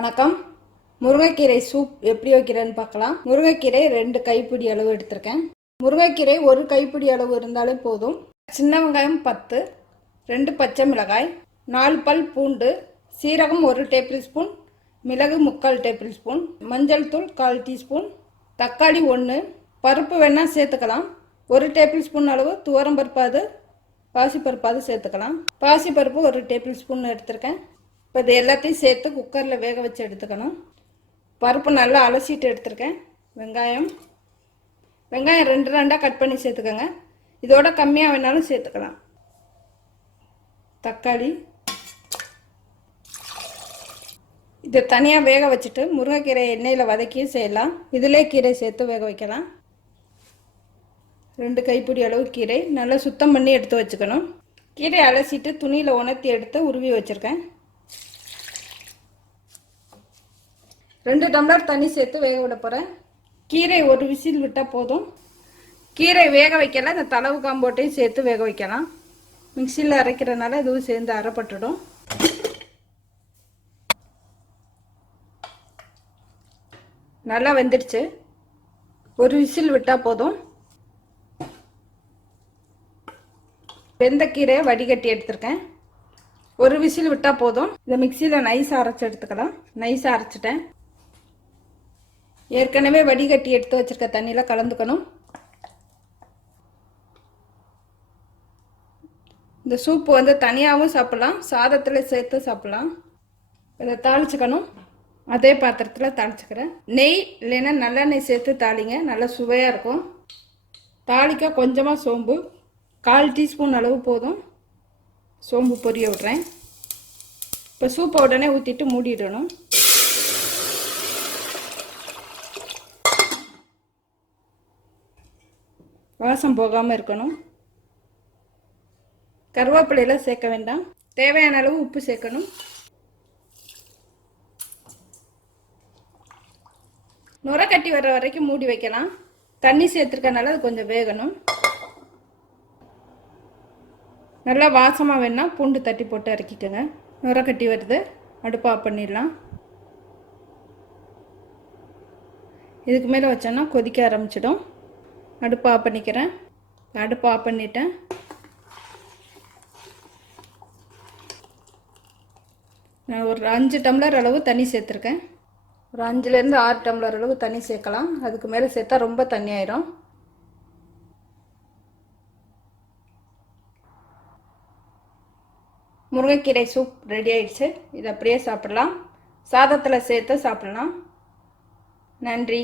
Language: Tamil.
வணக்கம். முருங்கைக்கீரை சூப் எப்படி வைக்கிறேன்னு பார்க்கலாம். முருங்கைக்கீரை 2 கைப்பிடி அளவு எடுத்திருக்கேன். முருங்கைக்கீரை 1 கைப்பிடி அளவு இருந்தாலே போதும். சின்ன வெங்காயம் 10, 2 பச்சை மிளகாய், 4 பல் பூண்டு, சீரகம் 1 டேபிள் ஸ்பூன், மிளகு 3/4 டேபிள் ஸ்பூன், மஞ்சள் தூள் 1/4 டீஸ்பூன், தக்காளி 1, பருப்பு வேணால் சேர்த்துக்கலாம். 1 டேபிள் ஸ்பூன் அளவு துவரம் பருப்பாது பாசிப்பருப்பாது சேர்த்துக்கலாம். பாசிப்பருப்பு 1 டேபிள் ஸ்பூன் எடுத்திருக்கேன். இப்போ இது எல்லாத்தையும் சேர்த்து குக்கரில் வேக வச்சு எடுத்துக்கணும். பருப்பு நல்லா அலசிட்டு எடுத்துருக்கேன். வெங்காயம் 2 ரெண்டாக கட் பண்ணி சேர்த்துக்கோங்க. இதோட கம்மியாக வேணாலும் சேர்த்துக்கலாம். தக்காளி இதை தனியாக வேக வச்சுட்டு முருங்கைக்கீரை எண்ணெயில் வதக்கியும் செய்யலாம். இதிலே கீரை சேர்த்து வேக வைக்கலாம். 2 கைப்பிடி அளவு கீரை நல்லா சுத்தம் பண்ணி எடுத்து வச்சுக்கணும். கீரை அலசிட்டு துணியில் உணர்த்தி எடுத்து உருவி வச்சுருக்கேன். 2 டம்ளர் தண்ணி சேர்த்து வேக விட போகிறேன். கீரை 1 விசில் விட்டால் போதும். கீரை வேக வைக்கலாம். இந்த தளவு காம்போட்டையும் சேர்த்து வேக வைக்கலாம். மிக்சியில் அரைக்கிறதுனால இதுவும் சேர்ந்து அரைப்பட்டுடும். நல்லா வெந்துடுச்சு. 1 விசில் விட்டால் போதும். வெந்த கீரையை வடிகட்டி எடுத்துருக்கேன். 1 விசில் விட்டால் போதும். இதை மிக்சியில் நைஸாக அரைச்சி எடுத்துக்கலாம். நைஸாக அரைச்சிட்டேன். ஏற்கனவே வடிகட்டி எடுத்து வச்சிருக்க தண்ணியில் கலந்துக்கணும். இந்த சூப்பு வந்து தனியாகவும் சாப்பிட்லாம், சாதத்தில் சேர்த்து சாப்பிட்லாம். இதை தாளிச்சுக்கணும். அதே பாத்திரத்தில் தாளிச்சுக்கிறேன். நெய் இல்லைன்னா நல்லெண்ணெய் சேர்த்து தாளிங்க, நல்லா சுவையாக இருக்கும். தாளிக்க கொஞ்சமாக சோம்பு 1/4 டீஸ்பூன் அளவு போதும். சோம்பு பொரிய விட்றேன். இப்போ சூப்பை உடனே ஊற்றிட்டு மூடிடணும். வாசம் போகாமல் இருக்கணும். கருவேப்பிலையில் சேர்க்க வேண்டாம். தேவையான அளவு உப்பு சேர்க்கணும். நுரை கட்டி வர்ற வரைக்கும் மூடி வைக்கலாம். தண்ணி சேர்த்துருக்கனால அது கொஞ்சம் வேகணும். நல்லா வாசமாக வேணால் பூண்டு தட்டி போட்டு இறக்கிக்கோங்க. நுரை கட்டி வருது. அடுப்பு ஆஃப் பண்ணிடலாம். இதுக்கு மேலே வச்சோன்னா கொதிக்க ஆரம்பிச்சிடும். அடுப்பு ஆஃப் பண்ணிக்கிறேன். அடுப்பு ஆஃப் பண்ணிட்டேன். நான் ஒரு 5 டம்ளர் அளவு தண்ணி சேர்த்துருக்கேன். ஒரு 5லேருந்து 6 டம்ளர் அளவு தண்ணி சேர்க்கலாம். அதுக்கு மேலே சேர்த்தா ரொம்ப தண்ணி ஆயிரும். முருங்கைக்கீரை சூப் ரெடி ஆயிடுச்சு. இதை அப்படியே சாப்பிடலாம். சாதத்தில் சேர்த்து சாப்பிடலாம். நன்றி.